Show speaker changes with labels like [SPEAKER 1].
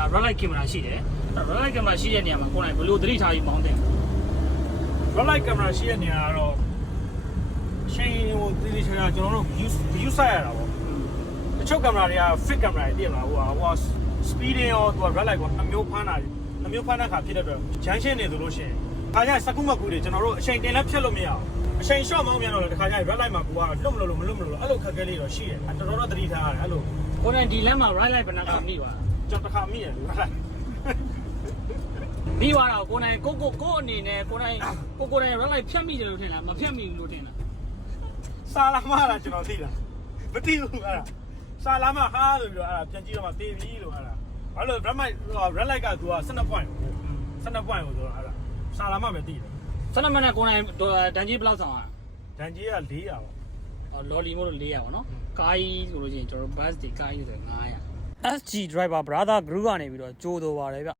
[SPEAKER 1] red light camera ရှိတယ် red light camera ရှိတဲ့နေရာမှာကိုယ်တိုင်ဘယ်လိုသတိထားပြီးမောင်းတင်
[SPEAKER 2] red light camera ရှိတဲ့နေရာကတော့အချိန်ဟိုဒီချာကျွန်တော်တို့ view ဆိုင်ရတာပေါ့တချို့ camera တွေက fit camera တွေတည်မလားဟို speed ရောသူက red light ကိုနှမျိုးဖမ်းတာနှမျိုးဖမ်းတဲ့ခါဖြစ်တဲ့အတွက် junction နေဆိုလို့ရှိရင်ခါကျစကုမကူတွေကျွန်တော်တို့အချိန်တင်လက်ဖြတ်လို့မရအောင်အချိန် short မောင်းမြန်တော့လည်းတခါကျရင် red light မှာကိုကလွတ်မလို့မလွတ်မလို့အဲ့လိုခက်ခဲလေးတော့ရှိတယ်တော်တော်သတိထားရတယ်အဲ့လို
[SPEAKER 1] ကိုယ်တိုင်ဒီလမ်းမှာ red light ဘယ်နှခါမိသွား
[SPEAKER 2] ကျွန်တော်တစ်ခါမိရတယ် red light
[SPEAKER 1] မိသွားတာကိုယ်တိုင်ကိုအနေနဲ့ကိုယ်တိုင်red light ဖြတ်မိတယ်လို့ထင်လားမဖြတ်မိဘူးလို့ထင်လား
[SPEAKER 2] စာလာမလားကျွန်တော်သိလားမသိဘူးအဲ့ဒါစာလာမဟာဆိုပြီးတော့အဲ့ဒါပြန်ကြည့်တော့မှသိပြီလို့အဲ့ဒါဘာလို့ red light ကသူက12 point 12 point ကိုဆိုတော့အဲ့ဒါစာလာမပဲသိတယ်
[SPEAKER 1] 12မိနစ်ကိုယ်တိုင်တန်ကြီးဘယ်လောက်ဆောင်ရ
[SPEAKER 2] ဒန်ကြီးက400ပေါ့
[SPEAKER 1] လော်လီမို့လို့400ပေါ့နော်ကားကြီးဆိုလို့ရှိရင်ကျွန်တော် bus တွေကားကြီးဆို900 SG driver brother group ကနေပြီးတော့ကြိုးတော်ပါတယ်ဗျ